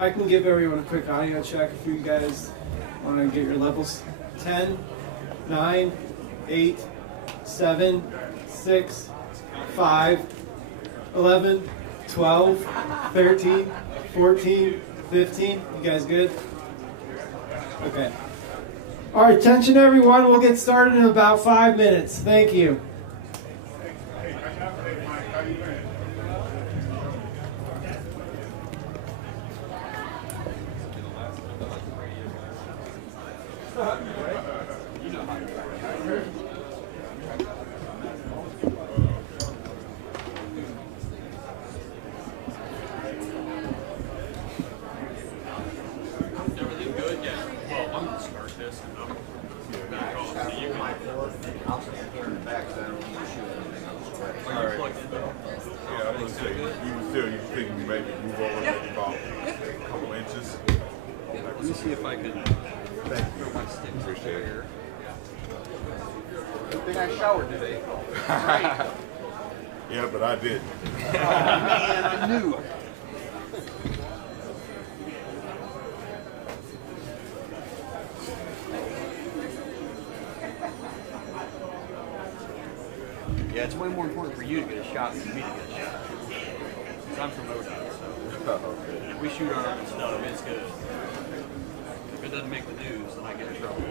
I can give everyone a quick audio check if you guys want to get your levels. 10, 9, 8, 7, 6, 5, 11, 12, 13, 14, 15. You guys good? Okay. All right, attention everyone. We'll get started in about 5 minutes. Thank you. Yeah, but I didn't. Man, I knew. Yeah, it's way more important for you to get a shot than me to get a shot. Because I'm from ODOT, so if we shoot our own stuff, it's good. If it doesn't make the news, then I get in trouble.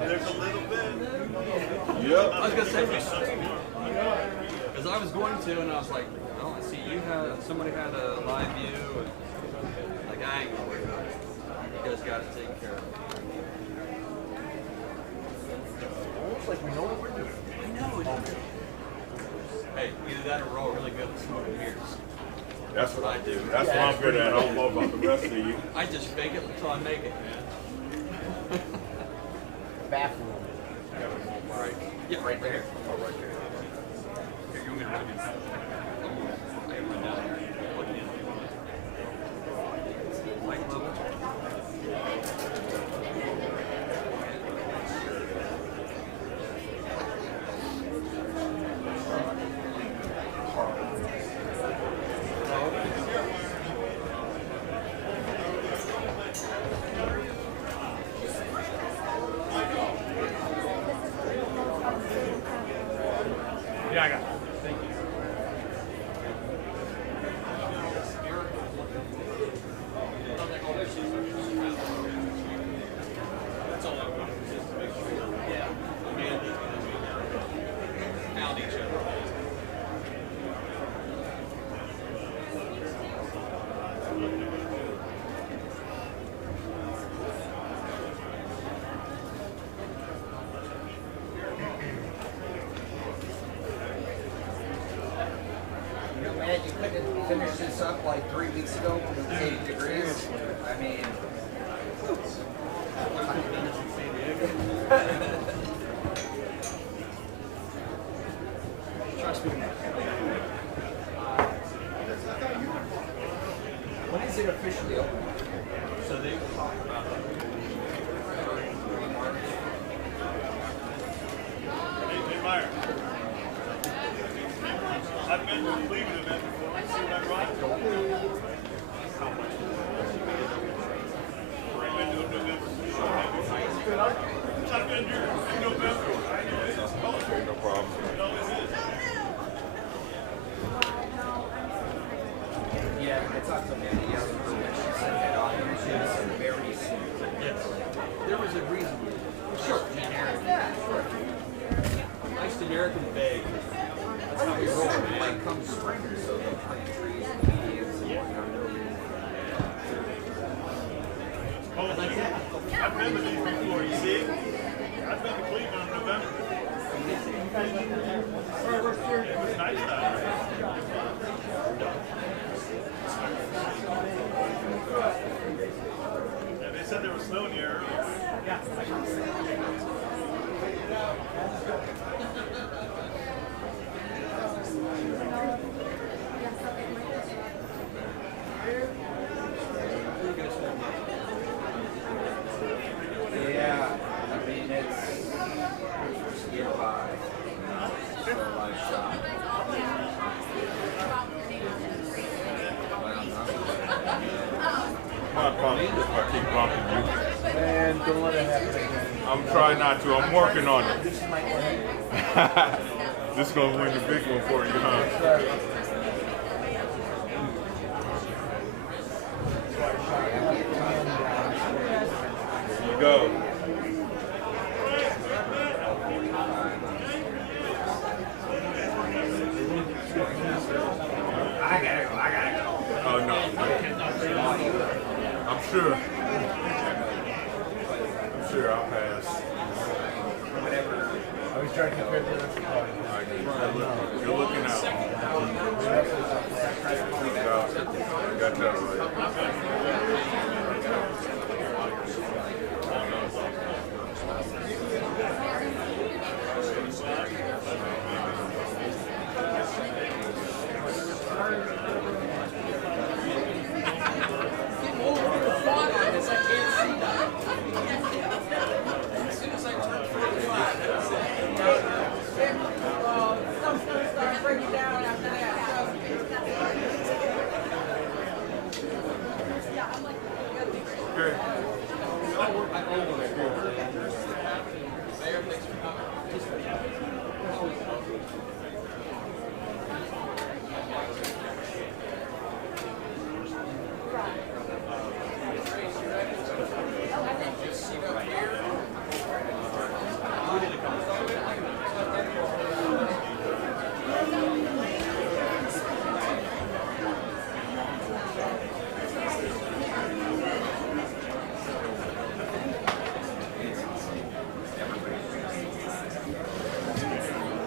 There's a little bit. Yep. I was gonna say, because I was going to, and I was like, oh, I see you had somebody had a live view, and like I ain't gonna worry about it. You guys got it taken care of. Almost like we know what we're doing. I know it. Hey, either that or we're all really good at smoking beers. That's what I do. That's what I'm good at. I don't know about the rest of you. I just fake it until I make it, man. Bathroom. Right. Yeah, right there. Oh, right there. Here, you want me to run in? I can run down here. Plug it in. Mic level. Yeah, I got it. Thank you. That's all I want. Just to make sure. Yeah. Found each other. Man, you couldn't finish this up like 3 weeks ago when it was 80 degrees. I mean, Trust me. when is it officially open? So they talk about Hey, Meyer. I've been to the Cleveland event before. See what I'm right? How much? I've been to the November. I've been here in November. No problem. It always is. Yeah, I talked to Mandy yesterday. She said that on here. She was very soon. yes. There was a reason. Sure. Generic. Yeah, sure. Nice generic and vague. That's how we roll, man. Like come spring, so they'll plant trees and leaves and whatnot. I've been to these before, you see? I've been to Cleveland in November. It was nice down there. And they said there was snow in the air earlier. Yeah. My apologies if I keep bumping you. And don't let it happen again. I'm trying not to. I'm working on it. This is gonna win the big one for you, huh? Here you go. I gotta go. Oh no. I'm sure. I'm sure I'll pass. Whatever. I was trying to compare the rest of the car. You're looking out. Got that right. Okay.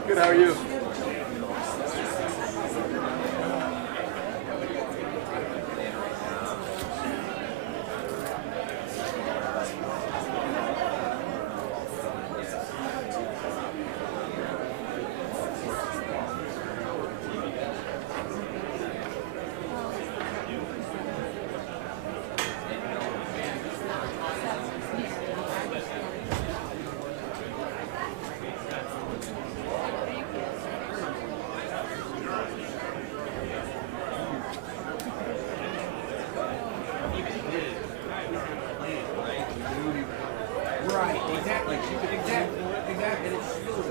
Good, how are you? Right, exactly. Exactly. It's still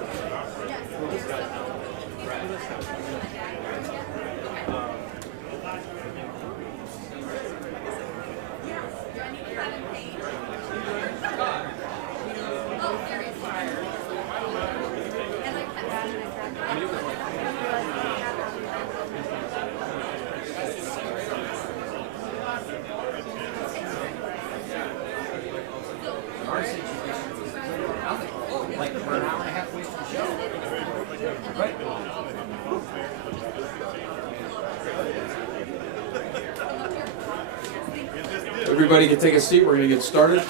our situation was nothing. Like for an hour and a half wasted show. Right. Everybody can take a seat. We're going to get started.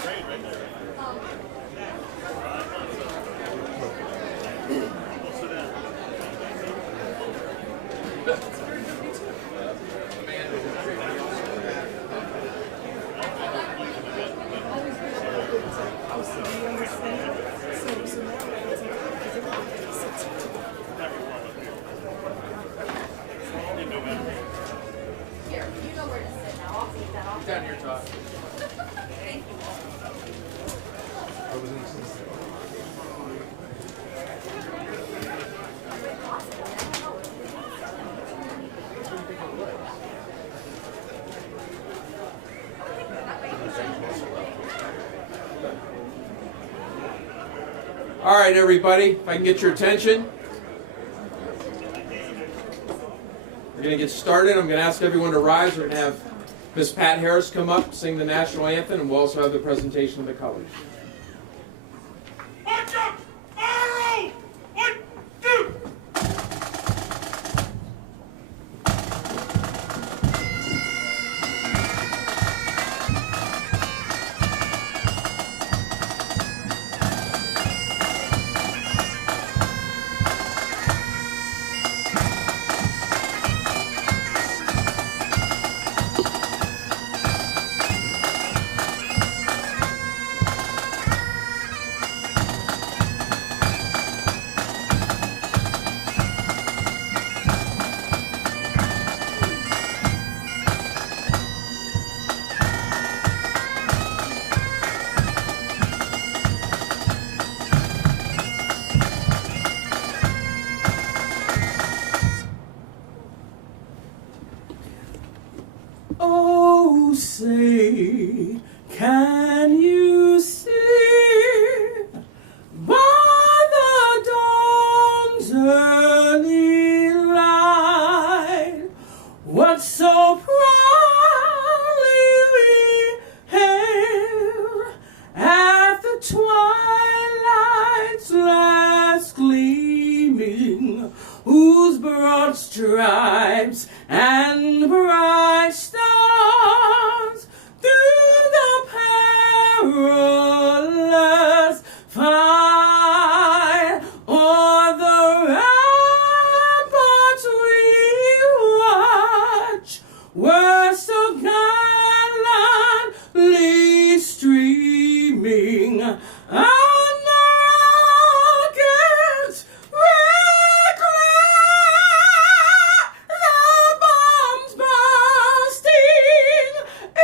All right, everybody, if I can get your attention. We're going to get started. I'm going to ask everyone to rise. We're going to have Miss Pat Harris come up, sing the national anthem, and we'll also have the presentation of the colors. March up! Fire! 1, 2! whose broad stripes and bright stars through the perilous fight o'er the ramparts we watch were so gallantly streaming, and the rockets red glare, the bombs bursting in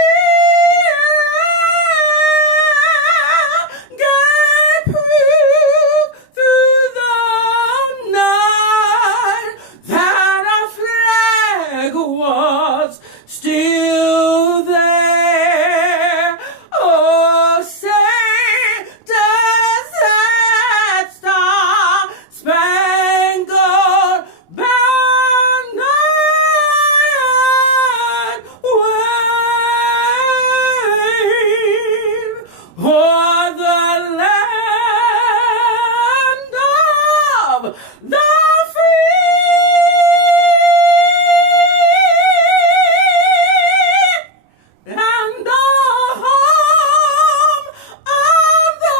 gave proof through the night that our flag was still there. Oh, say does that star-spangled banner yet wave o'er the land of the free and the home of the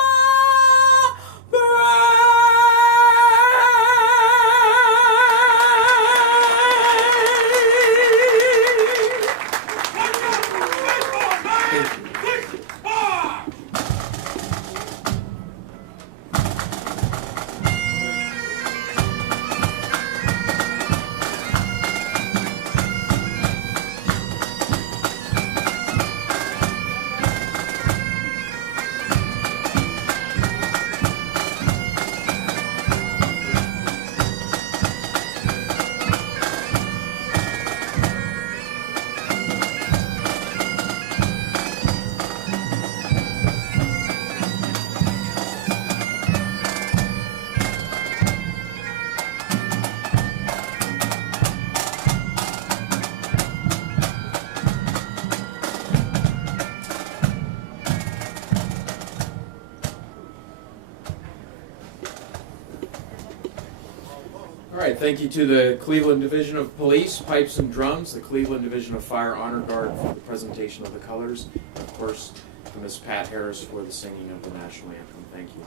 All right, thank you to the Cleveland Division of Police, Pipes and Drums, the Cleveland Division of Fire Honor Guard for the presentation of the colors, and of course, to Ms. Pat Harris for the singing of the national anthem. Thank you.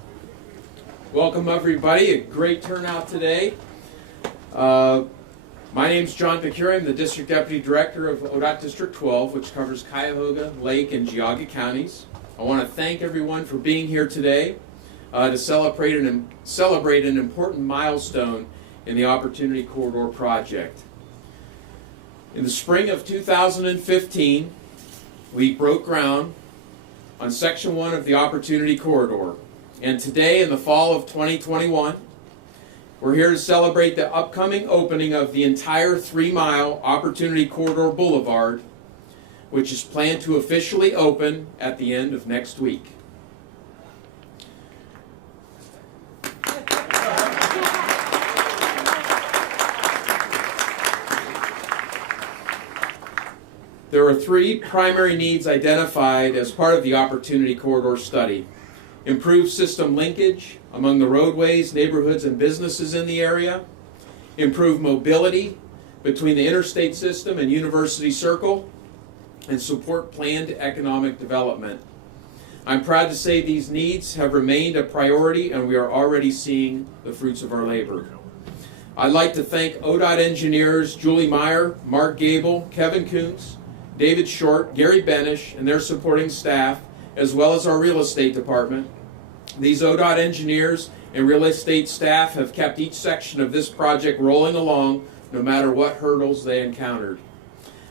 Welcome, everybody. A great turnout today. My name's John Pecure. I'm the District Deputy Director of ODOT District 12, which covers Cuyahoga, Lake, and Cuyahoga counties. I want to thank everyone for being here today to celebrate an important milestone in the Opportunity Corridor project. In the spring of 2015, we broke ground on Section 1 of the Opportunity Corridor. And today, in the fall of 2021, we're here to celebrate the upcoming opening of the entire 3-mile Opportunity Corridor Boulevard, which is planned to officially open at the end of next week. There are 3 primary needs identified as part of the Opportunity Corridor study. Improved system linkage among the roadways, neighborhoods, and businesses in the area. Improve mobility between the interstate system and University Circle. And support planned economic development. I'm proud to say these needs have remained a priority, and we are already seeing the fruits of our labor. I'd like to thank ODOT engineers Julie Meyer, Mark Gable, Kevin Kuntz, David Short, Gary Benish, and their supporting staff, as well as our real estate department. These ODOT engineers and real estate staff have kept each section of this project rolling along, no matter what hurdles they encountered.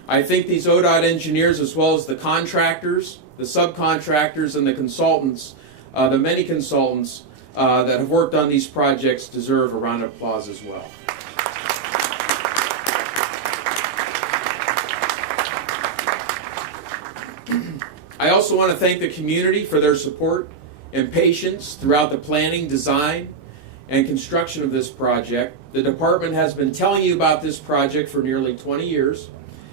I think these ODOT engineers, as well as the contractors, the subcontractors, and the consultants, the many consultants that have worked on these projects, deserve a round of applause as well. I also want to thank the community for their support and patience throughout the planning, design, and construction of this project. The department has been telling you about this project for nearly 20 years,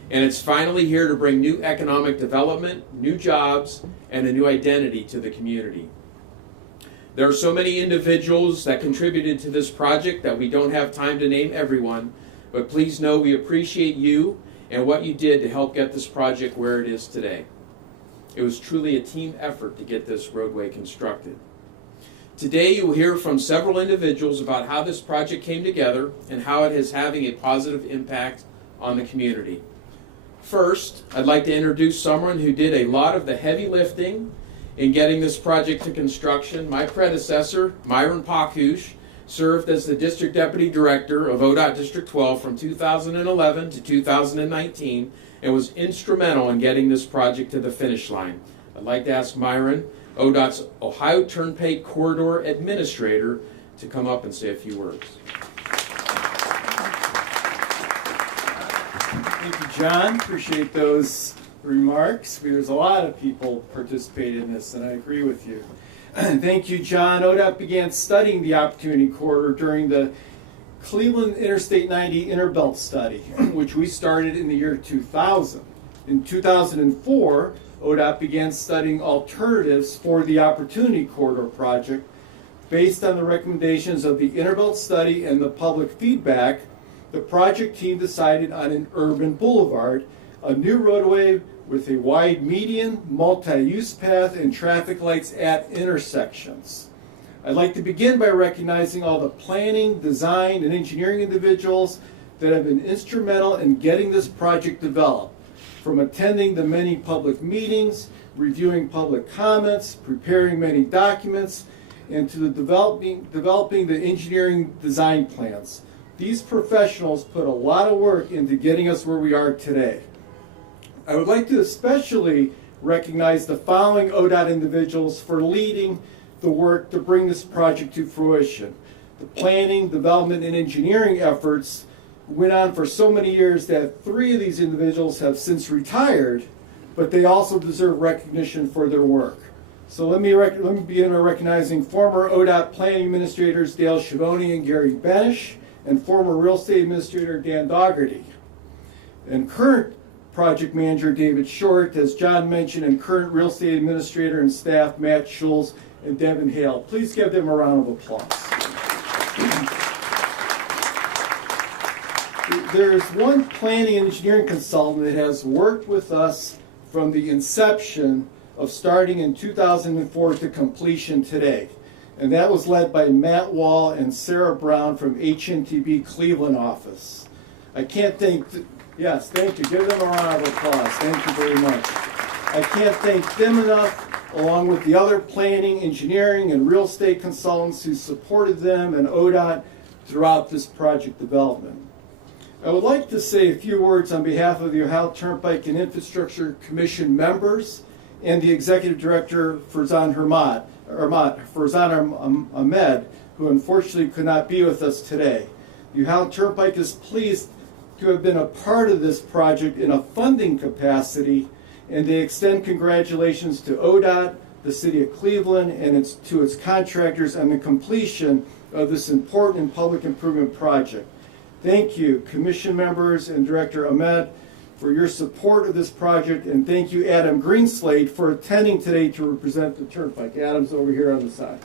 and it's finally here to bring new economic development, new jobs, and a new identity to the community. There are so many individuals that contributed to this project that we don't have time to name everyone, but please know we appreciate you and what you did to help get this project where it is today. It was truly a team effort to get this roadway constructed. Today you will hear from several individuals about how this project came together and how it is having a positive impact on the community. First, I'd like to introduce someone who did a lot of the heavy lifting in getting this project to construction. My predecessor, Myron Pakush, served as the District Deputy Director of ODOT District 12 from 2011 to 2019 and was instrumental in getting this project to the finish line. I'd like to ask Myron, ODOT's Ohio Turnpike Corridor Administrator, to come up and say a few words. Thank you, John. Appreciate those remarks. There's a lot of people participated in this, and I agree with you. Thank you, John. ODOT began studying the Opportunity Corridor during the Cleveland Interstate 90 Interbelt Study, which we started in the year 2000. In 2004, ODOT began studying alternatives for the Opportunity Corridor project. Based on the recommendations of the Interbelt Study and the public feedback, the project team decided on an urban boulevard, a new roadway with a wide median, multi-use path, and traffic lights at intersections. I'd like to begin by recognizing all the planning, design, and engineering individuals that have been instrumental in getting this project developed, from attending the many public meetings, reviewing public comments, preparing many documents, and to the developing the engineering design plans. These professionals put a lot of work into getting us where we are today. I would like to especially recognize the following ODOT individuals for leading the work to bring this project to fruition. The planning, development, and engineering efforts went on for so many years that 3 of these individuals have since retired, but they also deserve recognition for their work. So let me begin by recognizing former ODOT planning administrators Dale Schiavone and Gary Benish, and former real estate administrator Dan Dougherty, and current project manager David Short, as John mentioned, and current real estate administrator and staff Matt Schulz and Devin Hale. Please give them a round of applause. There is one planning and engineering consultant that has worked with us from the inception of starting in 2004 to completion today. And that was led by Matt Wall and Sarah Brown from HNTB Cleveland office. I can't thank, yes, thank you. Give them a round of applause. Thank you very much. I can't thank them enough, along with the other planning, engineering, and real estate consultants who supported them and ODOT throughout this project development. I would like to say a few words on behalf of the Ohio Turnpike and Infrastructure Commission members and the Executive Director, Farzan Ahmed, who unfortunately could not be with us today. The Ohio Turnpike is pleased to have been a part of this project in a funding capacity, and they extend congratulations to ODOT, the City of Cleveland, and to its contractors on the completion of this important public improvement project. Thank you, Commission members and Director Ahmed, for your support of this project, and thank you, Adam Greenslade, for attending today to represent the Turnpike. Adam's over here on the side.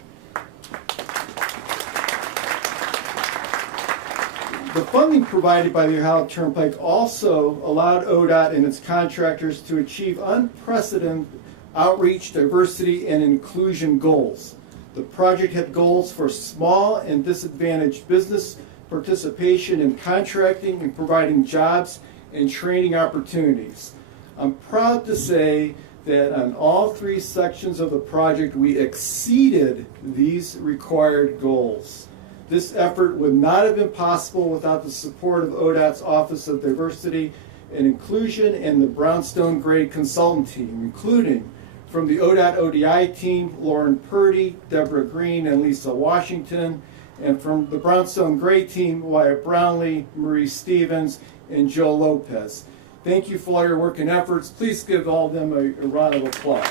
The funding provided by the Ohio Turnpike also allowed ODOT and its contractors to achieve unprecedented outreach, diversity, and inclusion goals. The project had goals for small and disadvantaged business participation in contracting and providing jobs and training opportunities. I'm proud to say that on all 3 sections of the project we exceeded these required goals. This effort would not have been possible without the support of ODOT's Office of Diversity and Inclusion and the Brownstone Gray consultant team, including from the ODOT ODI team, Lauren Purdy, Deborah Green, and Lisa Washington, and from the Brownstone Gray team, Wyatt Brownlee, Marie Stevens, and Joe Lopez. Thank you for all your work and efforts. Please give all of them a round of applause.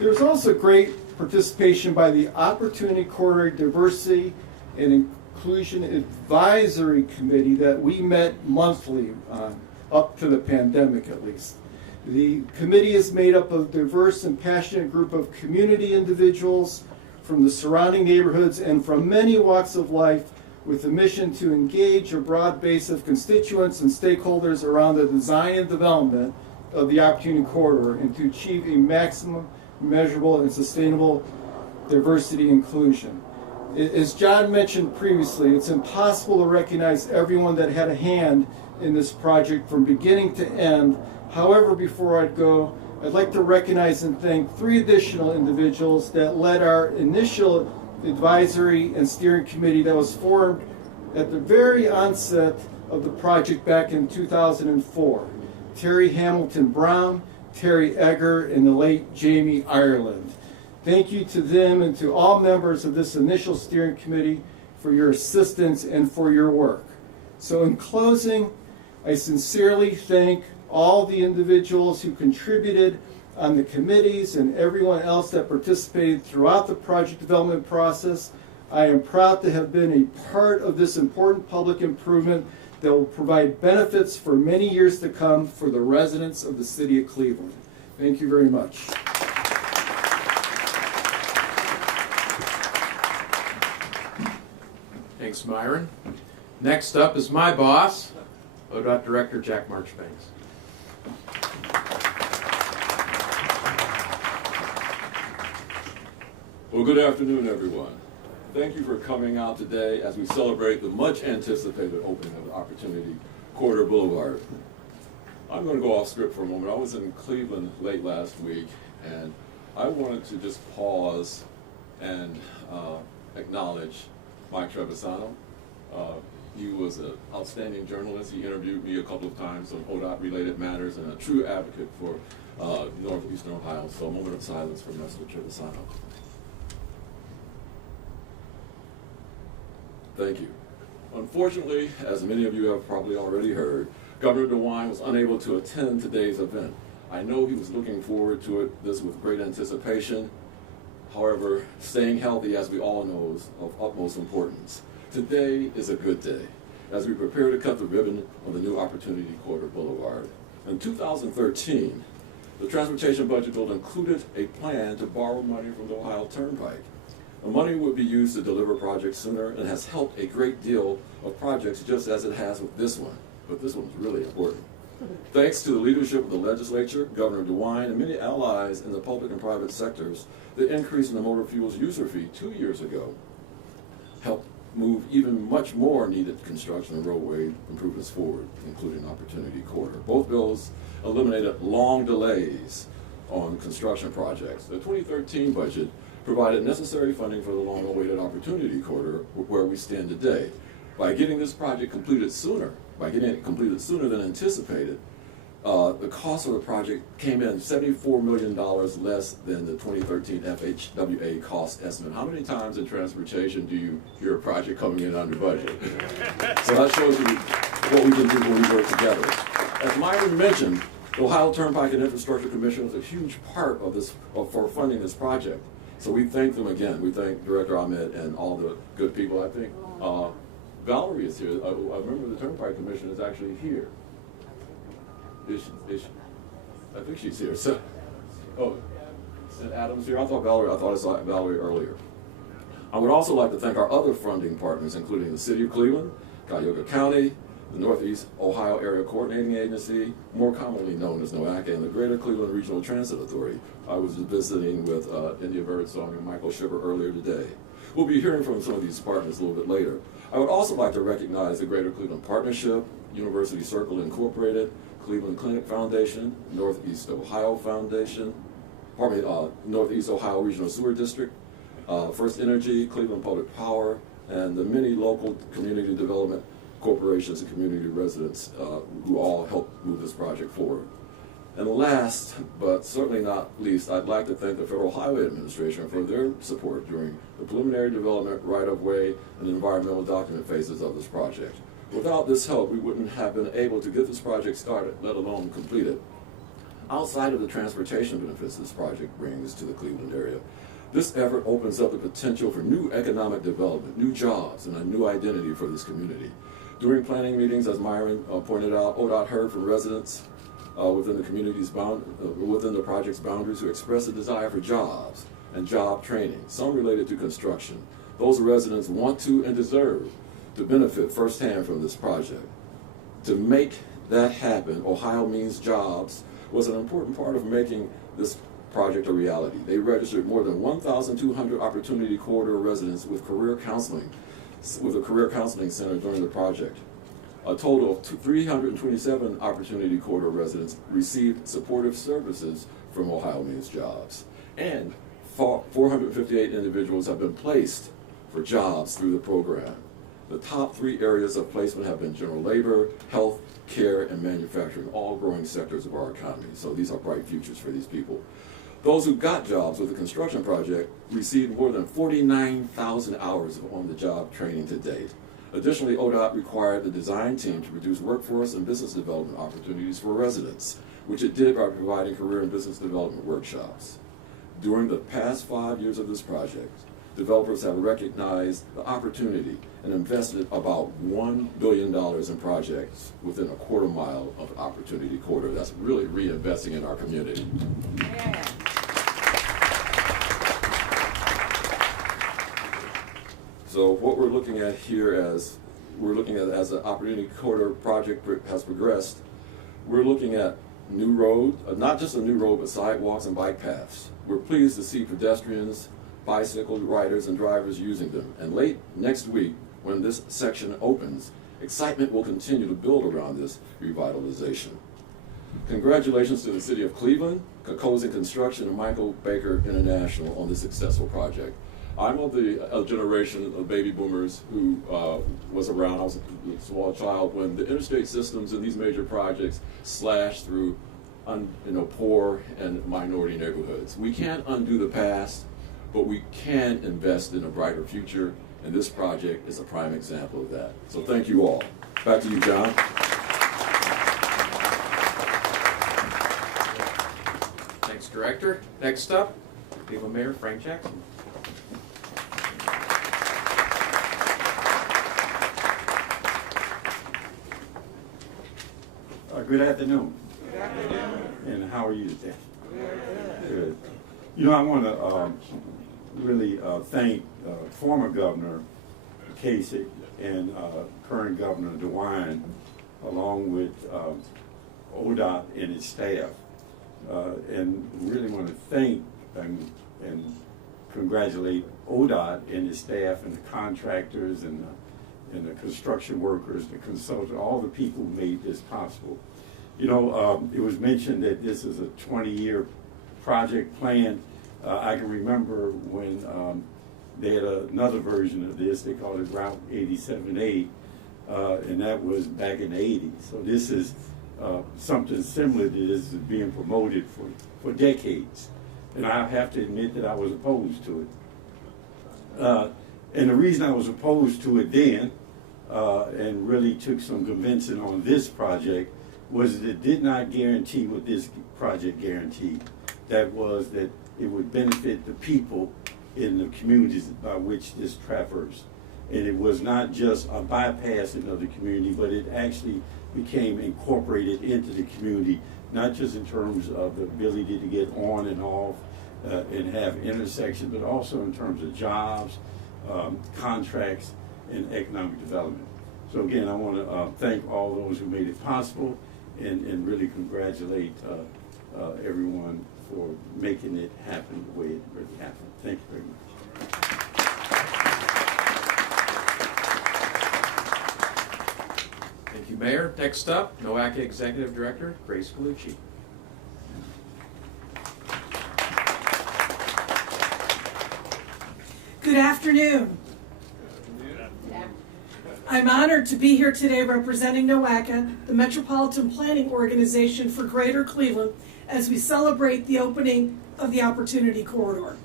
There's also great participation by the Opportunity Corridor Diversity and Inclusion Advisory Committee that we met monthly, up to the pandemic at least. The committee is made up of a diverse and passionate group of community individuals from the surrounding neighborhoods and from many walks of life, with the mission to engage a broad base of constituents and stakeholders around the design and development of the Opportunity Corridor and to achieve a maximum measurable and sustainable diversity inclusion. As John mentioned previously, it's impossible to recognize everyone that had a hand in this project from beginning to end. However, before I'd go, I'd like to recognize and thank 3 additional individuals that led our initial advisory and steering committee that was formed at the very onset of the project back in 2004. Terry Hamilton Brown, Terry Egger, and the late Jamie Ireland. Thank you to them and to all members of this initial steering committee for your assistance and for your work. So in closing, I sincerely thank all the individuals who contributed on the committees and everyone else that participated throughout the project development process. I am proud to have been a part of this important public improvement that will provide benefits for many years to come for the residents of the city of Cleveland. Thank you very much. Thanks, Myron. Next up is my boss, ODOT Director Jack Marchbanks. Well, good afternoon, everyone. Thank you for coming out today as we celebrate the much anticipated opening of the Opportunity Corridor Boulevard. I'm going to go off script for a moment. I was in Cleveland late last week, and I wanted to just pause and acknowledge Mike Trevisano. He was an outstanding journalist. He interviewed me a couple of times on ODOT-related matters and a true advocate for Northeastern Ohio. So a moment of silence for Mr. Trevisano. Thank you. Unfortunately, as many of you have probably already heard, Governor DeWine was unable to attend today's event. I know he was looking forward to this with great anticipation. However, staying healthy, as we all know, is of utmost importance. Today is a good day as we prepare to cut the ribbon of the new Opportunity Corridor Boulevard. In 2013, the Transportation Budget Bill included a plan to borrow money from the Ohio Turnpike. The money would be used to deliver projects sooner and has helped a great deal of projects, just as it has with this one. But this one's really important. Thanks to the leadership of the legislature, Governor DeWine, and many allies in the public and private sectors, the increase in the motor fuels user fee 2 years ago helped move even much more needed construction and roadway improvements forward, including Opportunity Corridor. Both bills eliminated long delays on construction projects. The 2013 budget provided necessary funding for the long-awaited Opportunity Corridor, where we stand today. By getting this project completed sooner, than anticipated, the cost of the project came in $74 million less than the 2013 FHWA cost estimate. How many times in transportation do you hear a project coming in under budget? So that shows you what we can do when we work together. As Myron mentioned, the Ohio Turnpike and Infrastructure Commission was a huge part of this for funding this project. So we thank them again. We thank Director Armond and all the good people. I think Valerie is here. I remember the Turnpike Commission is actually here. Is she? I think she's here. So, and Adam's here. I thought I saw Valerie earlier. I would also like to thank our other funding partners, including the City of Cleveland, Cuyahoga County, the Northeast Ohio Area Coordinating Agency, more commonly known as NOACA, and the Greater Cleveland Regional Transit Authority. I was visiting with India Birdsong and Michael Schipper earlier today. We'll be hearing from some of these partners a little bit later. I would also like to recognize the Greater Cleveland Partnership, University Circle Incorporated, Cleveland Clinic Foundation, Northeast Ohio Foundation, Northeast Ohio Regional Sewer District, First Energy, Cleveland Public Power, and the many local community development corporations and community residents who all helped move this project forward. And last, but certainly not least, I'd like to thank the Federal Highway Administration for their support during the preliminary development, right-of-way, and environmental document phases of this project. Without this help, we wouldn't have been able to get this project started, let alone completed. Outside of the transportation benefits this project brings to the Cleveland area, this effort opens up the potential for new economic development, new jobs, and a new identity for this community. During planning meetings, as Myron pointed out, ODOT heard from residents within the within the project's boundaries who expressed a desire for jobs and job training, some related to construction. Those residents want to and deserve to benefit firsthand from this project. To make that happen, Ohio Means Jobs was an important part of making this project a reality. They registered more than 1,200 Opportunity Corridor residents with a career counseling center during the project. A total of 327 Opportunity Corridor residents received supportive services from Ohio Means Jobs. And 458 individuals have been placed for jobs through the program. The top 3 areas of placement have been general labor, health, care, and manufacturing, all growing sectors of our economy. So these are bright futures for these people. Those who got jobs with the construction project received more than 49,000 hours of on-the-job training to date. Additionally, ODOT required the design team to produce workforce and business development opportunities for residents, which it did by providing career and business development workshops. During the past 5 years of this project, developers have recognized the opportunity and invested about $1 billion in projects within a quarter mile of Opportunity Corridor. That's really reinvesting in our community. Yeah. So what we're looking at here as the Opportunity Corridor project has progressed, we're looking at new road, not just a new road, but sidewalks and bike paths. We're pleased to see pedestrians, bicycle riders, and drivers using them. And late next week, when this section opens, excitement will continue to build around this revitalization. Congratulations to the City of Cleveland, Cuyahoga Construction, and Michael Baker International on this successful project. I'm of the generation of baby boomers who was around. I was a small child when the interstate systems in these major projects slashed through poor and minority neighborhoods. We can't undo the past, but we can invest in a brighter future, and this project is a prime example of that. So thank you all. Back to you, John. Thanks, Director. Next up, Cleveland Mayor Frank Jackson. Good afternoon. Good afternoon. And how are you today? Good. You know, I want to really thank former Governor Kasich and current Governor DeWine, along with ODOT and its staff, and really want to thank and congratulate ODOT and its staff and the contractors and the construction workers, the consultants, all the people who made this possible. You know, it was mentioned that this is a 20-year project plan. I can remember when they had another version of this. They called it Route 87A, and that was back in the 80s. So this is something similar to this is being promoted for decades. And I have to admit that I was opposed to it. And the reason I was opposed to it then, and really took some convincing on this project, was that it did not guarantee what this project guaranteed. That was that it would benefit the people in the communities by which this traversed. And it was not just a bypassing of the community, but it actually became incorporated into the community, not just in terms of the ability to get on and off and have intersections, but also in terms of jobs, contracts, and economic development. So again, I want to thank all those who made it possible and really congratulate everyone for making it happen the way it really happened. Thank you very much. Thank you, Mayor. Next up, NOACA Executive Director, Grace Gallucci. Good afternoon. I'm honored to be here today representing NOACA, the Metropolitan Planning Organization for Greater Cleveland, as we celebrate the opening of the Opportunity Corridor.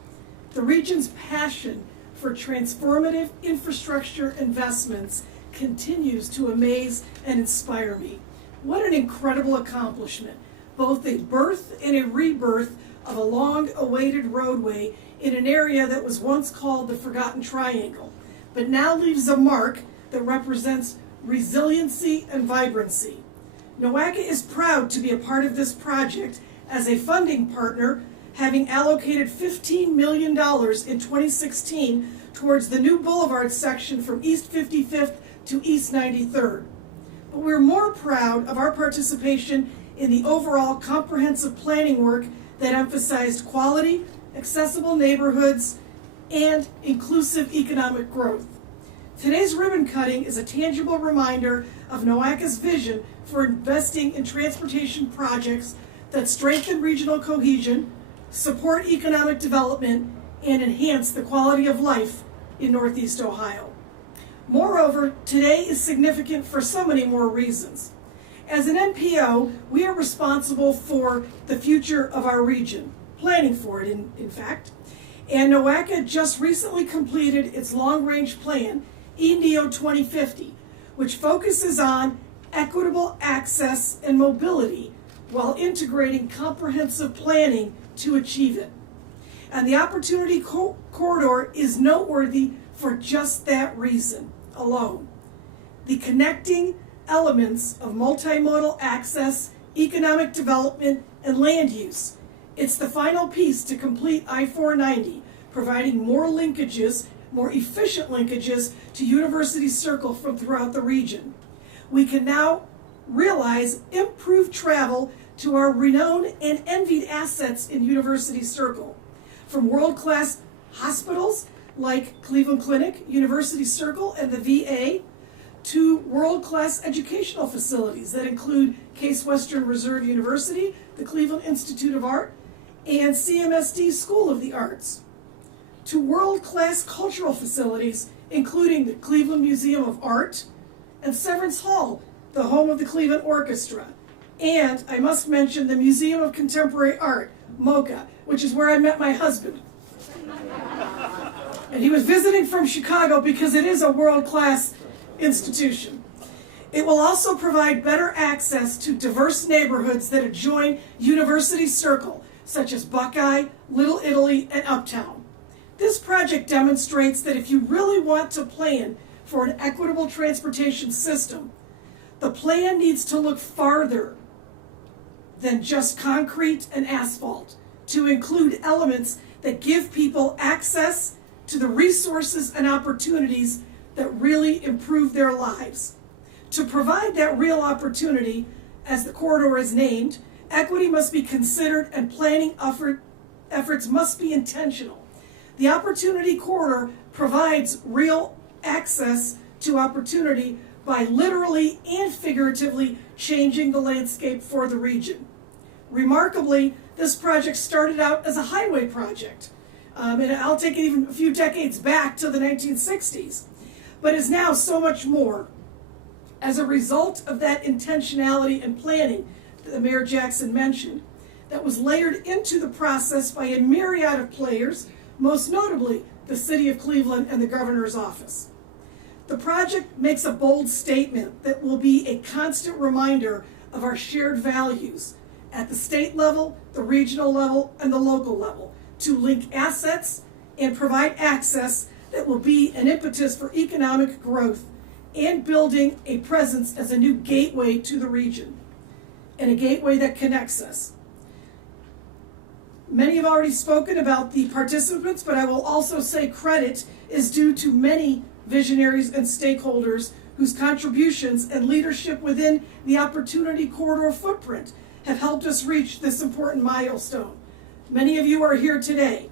The region's passion for transformative infrastructure investments continues to amaze and inspire me. What an incredible accomplishment, both a birth and a rebirth of a long-awaited roadway in an area that was once called the Forgotten Triangle, but now leaves a mark that represents resiliency and vibrancy. NOACA is proud to be a part of this project as a funding partner, having allocated $15 million in 2016 towards the new boulevard section from East 55th to East 93rd. But we're more proud of our participation in the overall comprehensive planning work that emphasized quality, accessible neighborhoods, and inclusive economic growth. Today's ribbon cutting is a tangible reminder of NOACA's vision for investing in transportation projects that strengthen regional cohesion, support economic development, and enhance the quality of life in Northeast Ohio. Moreover, today is significant for so many more reasons. As an NPO, we are responsible for the future of our region, planning for it in fact, and NOACA just recently completed its long-range plan, ENEO 2050, which focuses on equitable access and mobility while integrating comprehensive planning to achieve it. And the Opportunity Corridor is noteworthy for just that reason alone. The connecting elements of multimodal access, economic development, and land use. It's the final piece to complete I-490, providing more linkages, more efficient linkages to University Circle from throughout the region. We can now realize improved travel to our renowned and envied assets in University Circle, from world-class hospitals like Cleveland Clinic, University Circle, and the VA, to world-class educational facilities that include Case Western Reserve University, the Cleveland Institute of Art, and CMSD School of the Arts, to world-class cultural facilities, including the Cleveland Museum of Art and Severance Hall, the home of the Cleveland Orchestra, and I must mention the Museum of Contemporary Art, MoCA, which is where I met my husband. And he was visiting from Chicago because it is a world-class institution. It will also provide better access to diverse neighborhoods that adjoin University Circle, such as Buckeye, Little Italy, and Uptown. This project demonstrates that if you really want to plan for an equitable transportation system, the plan needs to look farther than just concrete and asphalt, to include elements that give people access to the resources and opportunities that really improve their lives. To provide that real opportunity, as the corridor is named, equity must be considered and planning efforts must be intentional. The Opportunity Corridor provides real access to opportunity by literally and figuratively changing the landscape for the region. Remarkably, this project started out as a highway project, and I'll take it even a few decades back to the 1960s, but is now so much more. As a result of that intentionality and planning that Mayor Jackson mentioned, that was layered into the process by a myriad of players, most notably the City of Cleveland and the Governor's Office. The project makes a bold statement that will be a constant reminder of our shared values at the state level, the regional level, and the local level, to link assets and provide access that will be an impetus for economic growth and building a presence as a new gateway to the region, and a gateway that connects us. Many have already spoken about the participants, but I will also say credit is due to many visionaries and stakeholders whose contributions and leadership within the Opportunity Corridor footprint have helped us reach this important milestone. Many of you are here today,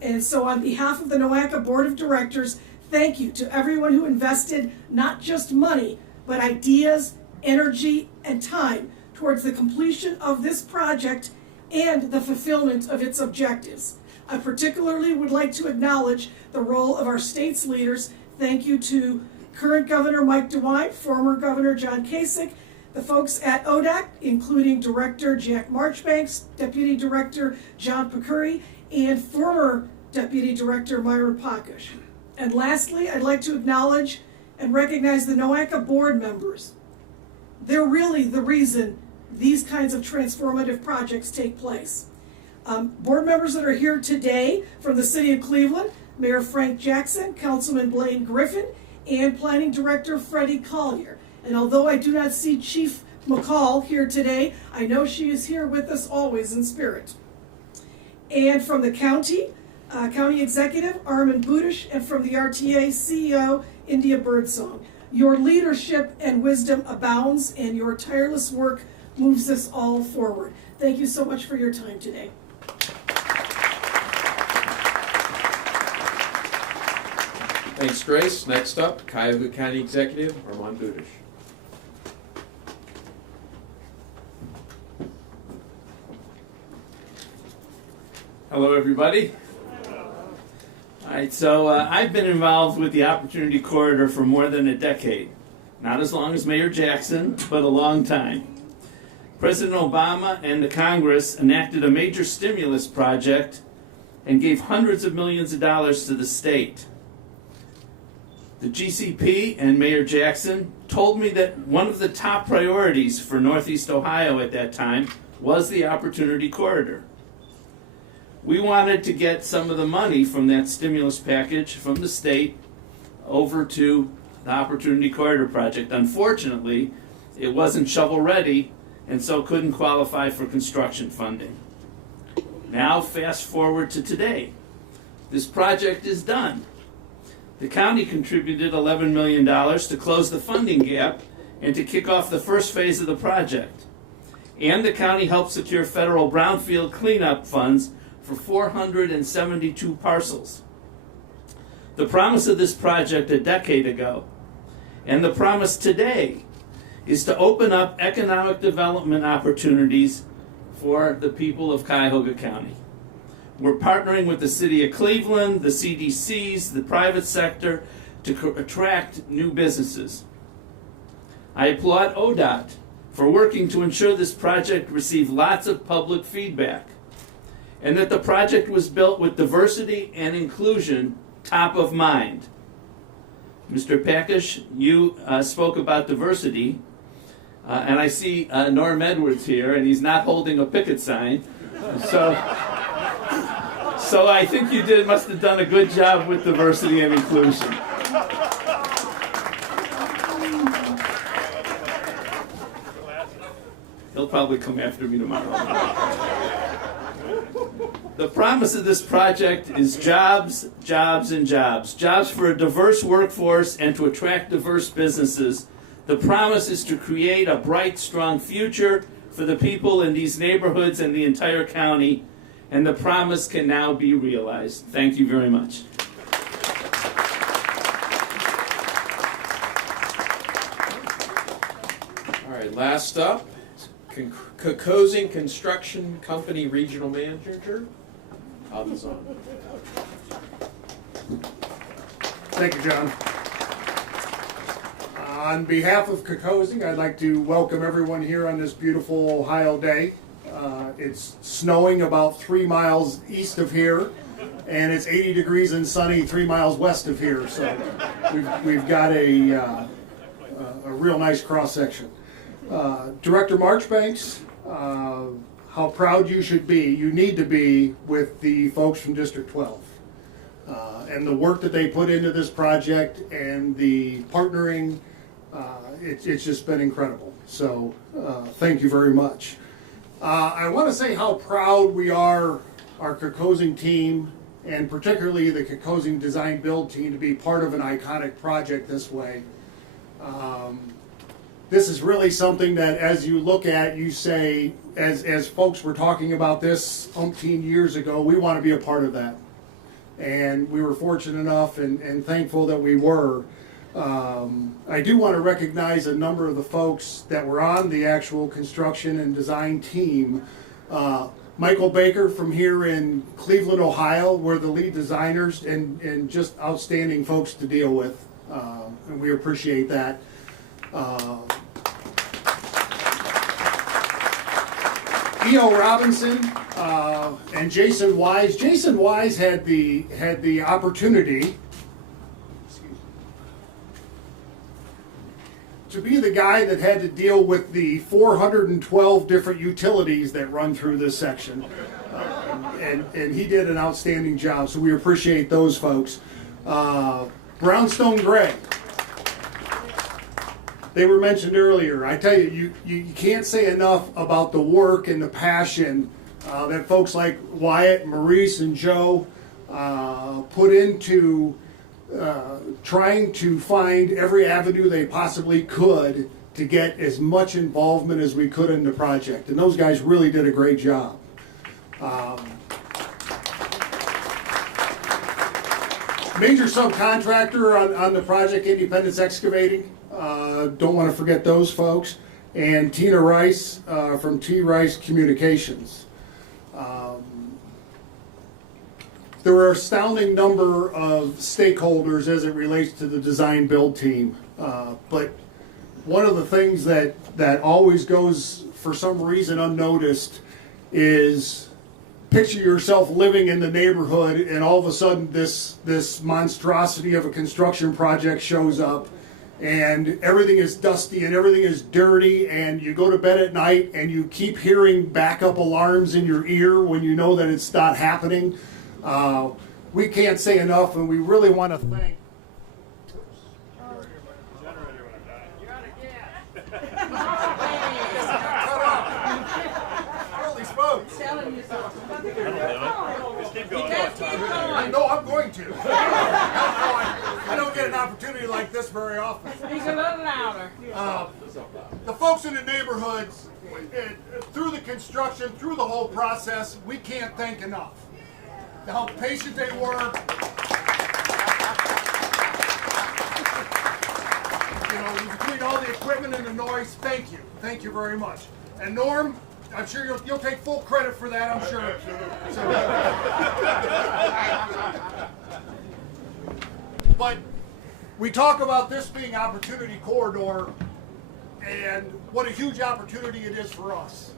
and so on behalf of the NOACA Board of Directors, thank you to everyone who invested not just money, but ideas, energy, and time towards the completion of this project and the fulfillment of its objectives. I particularly would like to acknowledge the role of our state's leaders. Thank you to current Governor Mike DeWine, former Governor John Kasich, the folks at ODOT, including Director Jack Marchbanks, Deputy Director John Pecuri, and former Deputy Director Myron Pakish. And lastly, I'd like to acknowledge and recognize the NOACA board members. They're really the reason these kinds of transformative projects take place. Board members that are here today from the City of Cleveland, Mayor Frank Jackson, Councilman Blaine Griffin, and Planning Director Freddie Collier. And although I do not see Chief McCall here today. I know she is here with us always in spirit. And from the county executive, Armond Budish, and from the RTA CEO, India Birdsong. Your leadership and wisdom abounds, and your tireless work moves us all forward. Thank you so much for your time today. Thanks, Grace. Next up, Cuyahoga County Executive, Armond Budish. Hello, everybody. All right, so I've been involved with the Opportunity Corridor for more than a decade. Not as long as Mayor Jackson, but a long time. President Obama and the Congress enacted a major stimulus project and gave hundreds of millions of dollars to the state. The GCP and Mayor Jackson told me that one of the top priorities for Northeast Ohio at that time was the Opportunity Corridor. We wanted to get some of the money from that stimulus package from the state over to the Opportunity Corridor project. Unfortunately, it wasn't shovel ready and so couldn't qualify for construction funding. Now fast forward to today. This project is done. The county contributed $11 million to close the funding gap and to kick off the first phase of the project. And the county helped secure federal brownfield cleanup funds for 472 parcels. The promise of this project a decade ago, and the promise today, is to open up economic development opportunities for the people of Cuyahoga County. We're partnering with the City of Cleveland, the CDCs, the private sector to attract new businesses. I applaud ODOT for working to ensure this project received lots of public feedback, and that the project was built with diversity and inclusion top of mind. Mr. Pakish, you spoke about diversity, and I see Norm Edwards here, and he's not holding a picket sign. So I think you must have done a good job with diversity and inclusion. He'll probably come after me tomorrow. The promise of this project is jobs, jobs, and jobs. Jobs for a diverse workforce and to attract diverse businesses. The promise is to create a bright, strong future for the people in these neighborhoods and the entire county, and the promise can now be realized. Thank you very much. All right, last up, Cuyahoga Construction Company Regional Manager, Armond. Thank you, John. On behalf of Cuyahoga, I'd like to welcome everyone here on this beautiful Ohio day. It's snowing about 3 miles east of here, and it's 80 degrees and sunny 3 miles west of here. So we've got a real nice cross section. Director Marchbanks, how proud you should be, you need to be, with the folks from District 12. And the work that they put into this project and the partnering, it's just been incredible. So thank you very much. I want to say how proud we are, our Cuyahoga team, and particularly the Cuyahoga Design Build team, to be part of an iconic project this way. This is really something that, as you look at, you say, as folks were talking about this umpteen years ago, we want to be a part of that. And we were fortunate enough and thankful that we were. I do want to recognize a number of the folks that were on the actual construction and design team. Michael Baker from here in Cleveland, Ohio, were the lead designers and just outstanding folks to deal with. And we appreciate that. E.O. Robinson and Jason Wise. Jason Wise had the opportunity to be the guy that had to deal with the 412 different utilities that run through this section. And he did an outstanding job, so we appreciate those folks. Brownstone Gray. they were mentioned earlier. I tell you, you can't say enough about the work and the passion that folks like Wyatt, Maurice, and Joe put into trying to find every avenue they possibly could to get as much involvement as we could in the project. And those guys really did a great job. Major subcontractor on the project, Independence Excavating. Don't want to forget those folks. And Tina Rice from T. Rice Communications. There are an astounding number of stakeholders as it relates to the design build team. But one of the things that always goes for some reason unnoticed is picture yourself living in the neighborhood and all of a sudden this monstrosity of a construction project shows up and everything is dusty and everything is dirty and you go to bed at night and you keep hearing backup alarms in your ear when you know that it's not happening. We can't say enough, and we really want to thank I know I'm going to. I don't get an opportunity like this very often. Speak a little louder. The folks in the neighborhoods, through the construction, through the whole process, we can't thank enough. How patient they were. You know, between all the equipment and the noise, thank you. Thank you very much. And Norm, I'm sure you'll take full credit for that, I'm sure. But we talk about this being Opportunity Corridor and what a huge opportunity it is for us.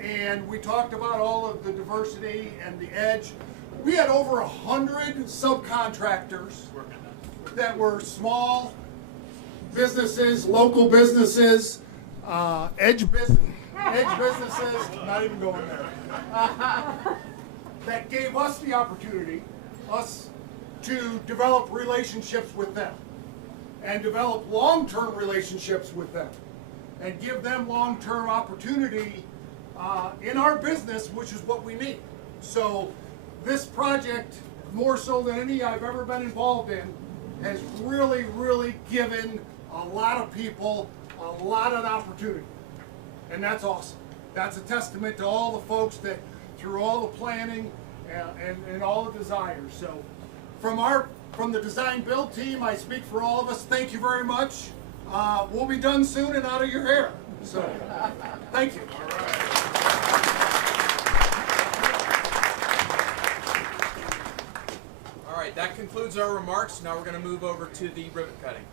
And we talked about all of the diversity and the edge. We had over 100 subcontractors that were small businesses, local businesses, edge businesses, not even going there, that gave us the opportunity, to develop relationships with them and develop long-term relationships with them and give them long-term opportunity in our business, which is what we need. So this project, more so than any I've ever been involved in, has really, really given a lot of people a lot of opportunity. And that's awesome. That's a testament to all the folks that, through all the planning and all the desires. So from the design build team, I speak for all of us. Thank you very much. We'll be done soon and out of your hair. So thank you. All right, that concludes our remarks. Now we're going to move over to the ribbon cutting.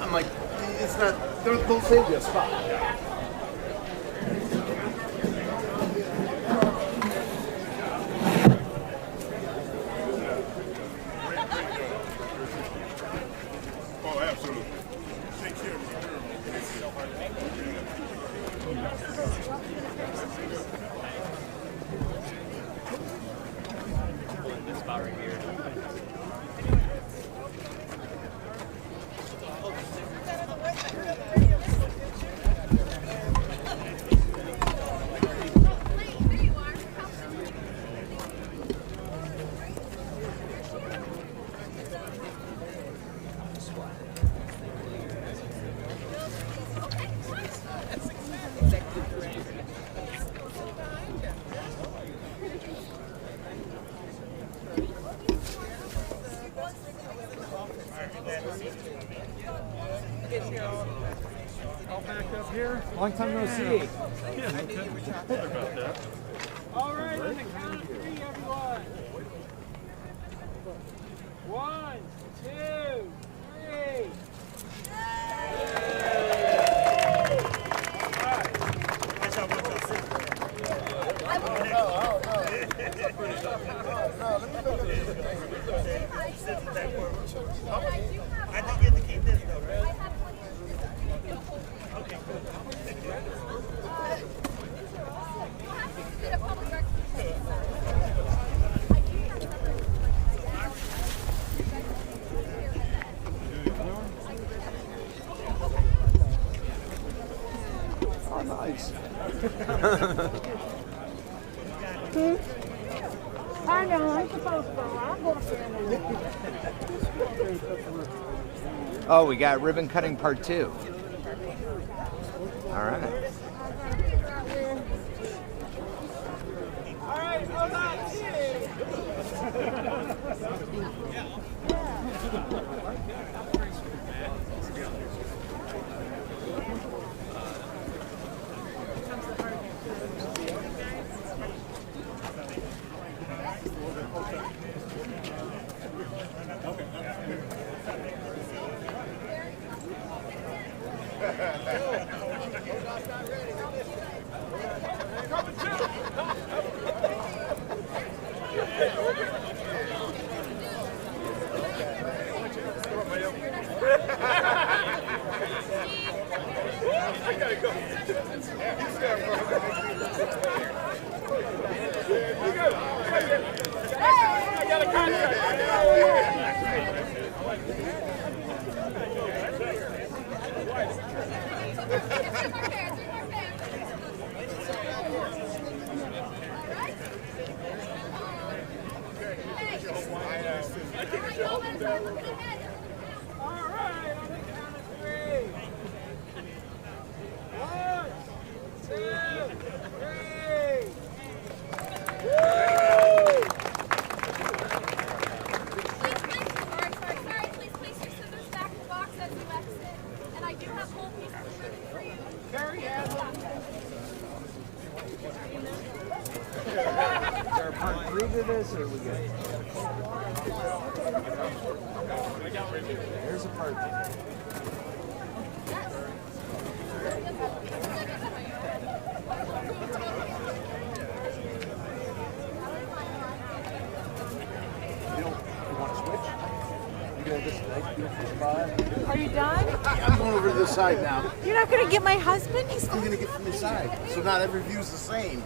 I'm like, it's not, they'll save you a spot. Oh, absolutely. Take care of This spot right here. All back up here. Long time no see. All right, on the count of 3, everyone. 1, 2, 3. I do get to keep this though, right? Okay, Oh, nice. I know, I'm supposed to go. I'll go up there in a minute. Oh, we got ribbon cutting part 2. All right. All right, hold on. I gotta go. I got a contract. All right, on the count of 3. 1, 2, 3. Please place your scissors back in the box as you exit. And I do have whole pieces of ribbon for you. Carrie has them. Is there a part 3 to this, or are we good? There's a part 3. Are you done? I'm going over to the side now. You're not going to get my husband? He's I'm going to get from the side, so not every view's the same.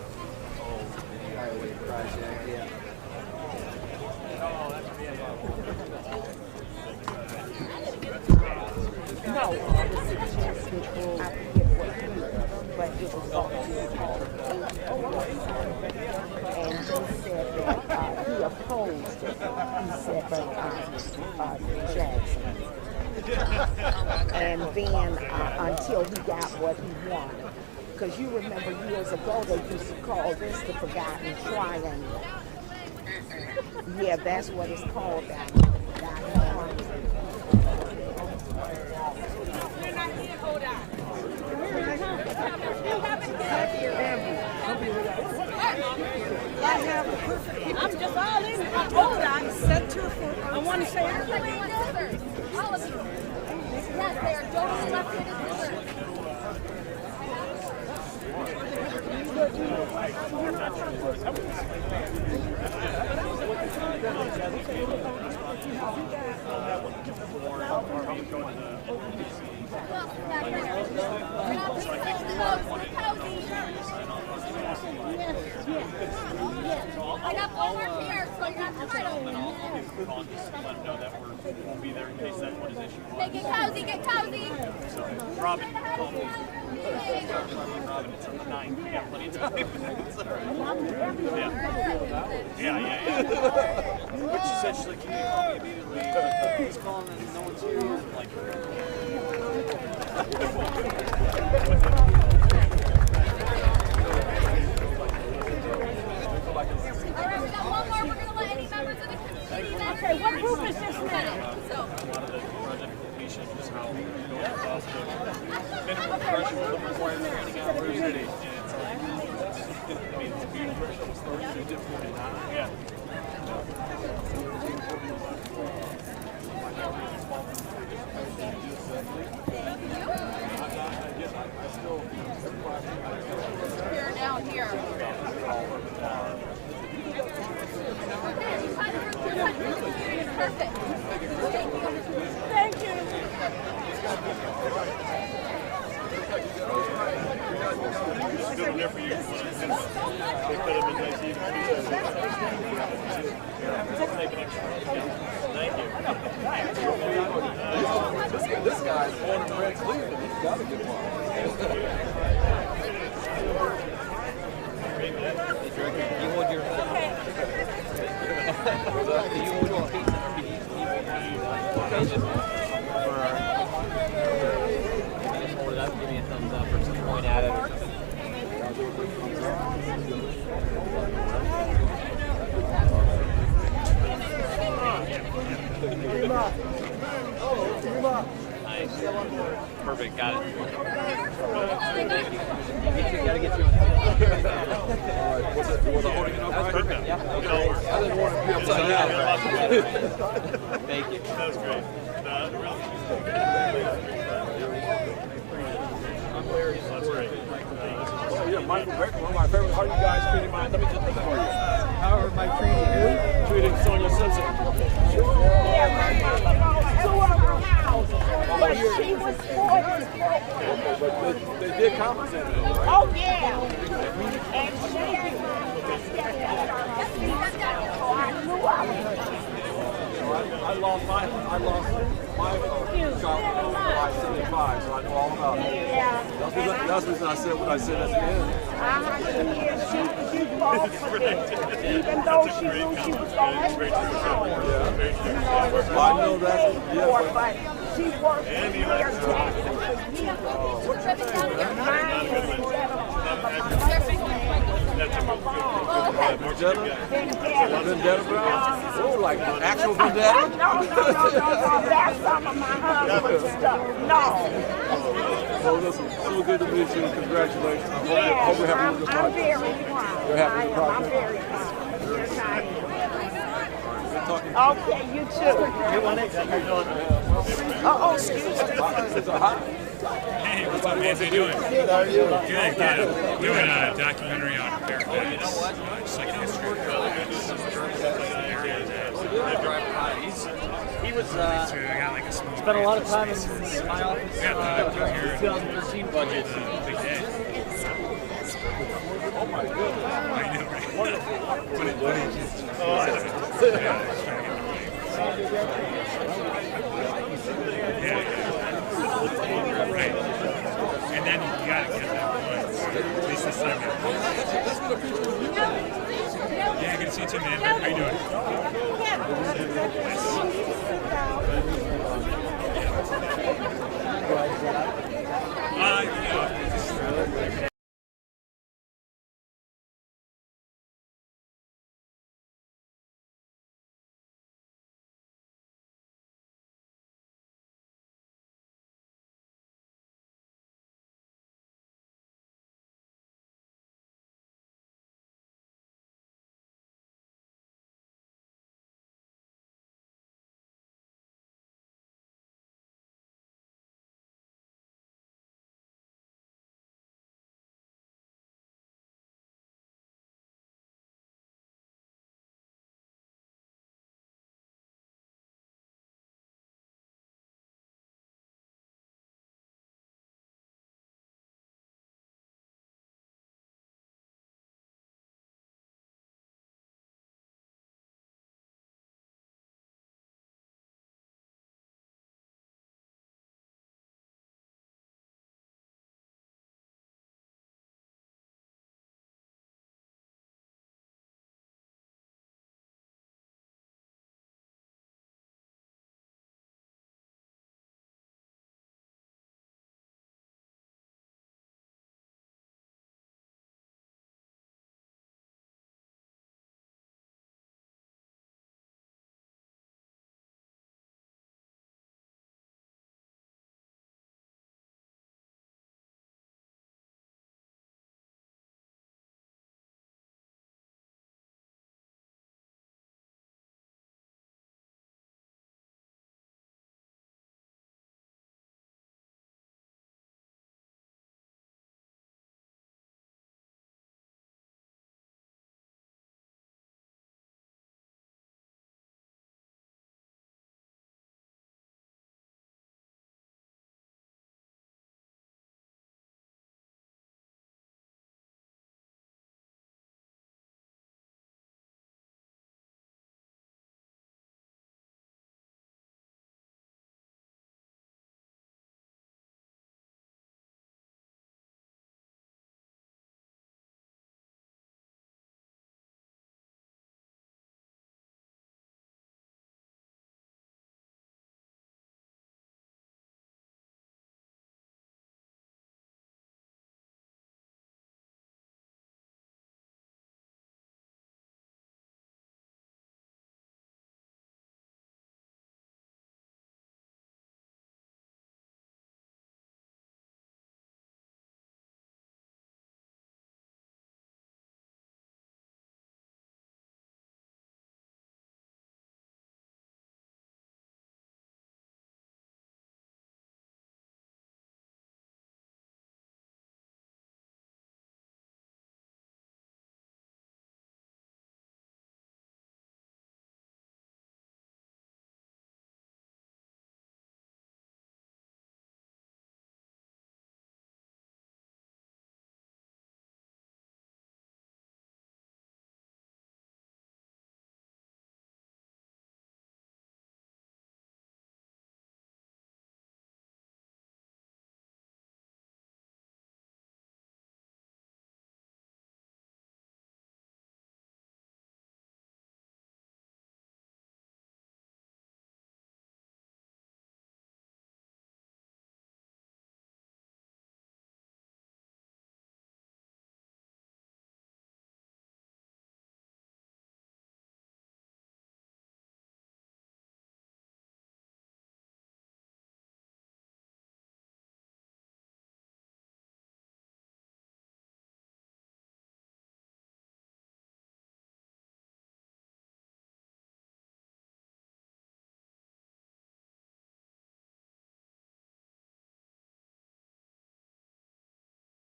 No. But it was all and he said that he opposed it. He said, but Jackson. And then until he got what he wanted. Because you remember years ago they used to call this the Forgotten Triangle. Yeah, that's what it's called down there. I'm just all in ODOT Center for. I want to say everybody. All of you. Yes, they are totally left-handed I got one more here, so you got the title. Just let them know that we'll be there in case that's what his issue was. Hey, get cozy, get cozy. So, Robin, Robin, it's 9. We got plenty of time. Yeah. But she said, she's like, can you call me immediately? He's calling and no one's here. I'm like, Alright, we got one more. We're going to let any members of the community. Okay, what group is this now? So. a lot of the project completion is how we go across. Thank you. Good enough for you. They put them in nice even Thank you. This guy's born and bred Cleveland. He's got a good one. You hold your you hold your feet. Just hold it up, give me a thumbs up or just point at it or something. Nice. Perfect, got it. Thank you. Gotta get you on. Was it holding it up right? Perfect, yeah. Okay. I didn't want to be upside down. Thank you. That was great. That's great. Oh yeah, Michael Beck, one of my favorite. How are you guys treating my? Let me just look for you. How am I treating you? Treating Sonia Simpson. Yeah, my mama lost 2 of her houses, but she was 40. But they did compensate her, right? Oh, yeah. And she so I knew I was. I lost my shop on I-75, so I know all about it. Yeah. That's the reason I said what I said at the end. She fought for it, even though she knew she was going to have to I know that. Yeah, but she worked with Mayor Jackson for years. Vendetta Brown? Oh, like actual vendetta? No. That's some of my husband's stuff. No. Well, listen, so good to meet you. Congratulations. I hope you're happy with the project. I'm very proud. You're happy with the project? I'm very proud. Yes, I am. Okay, you too. You want it? Oh, excuse me. Hey, what's up, man? How you doing? Good, how are you? Good. Doing a documentary on Fairfax. Just like history. He was spent a lot of time in my office. 2013 budget. Big day. Oh my goodness. I know, right? What did you? Oh, I love it. Yeah. Right. And then you gotta get that once. At least this time. Yeah, good to see you too, man. How are you doing? Nice.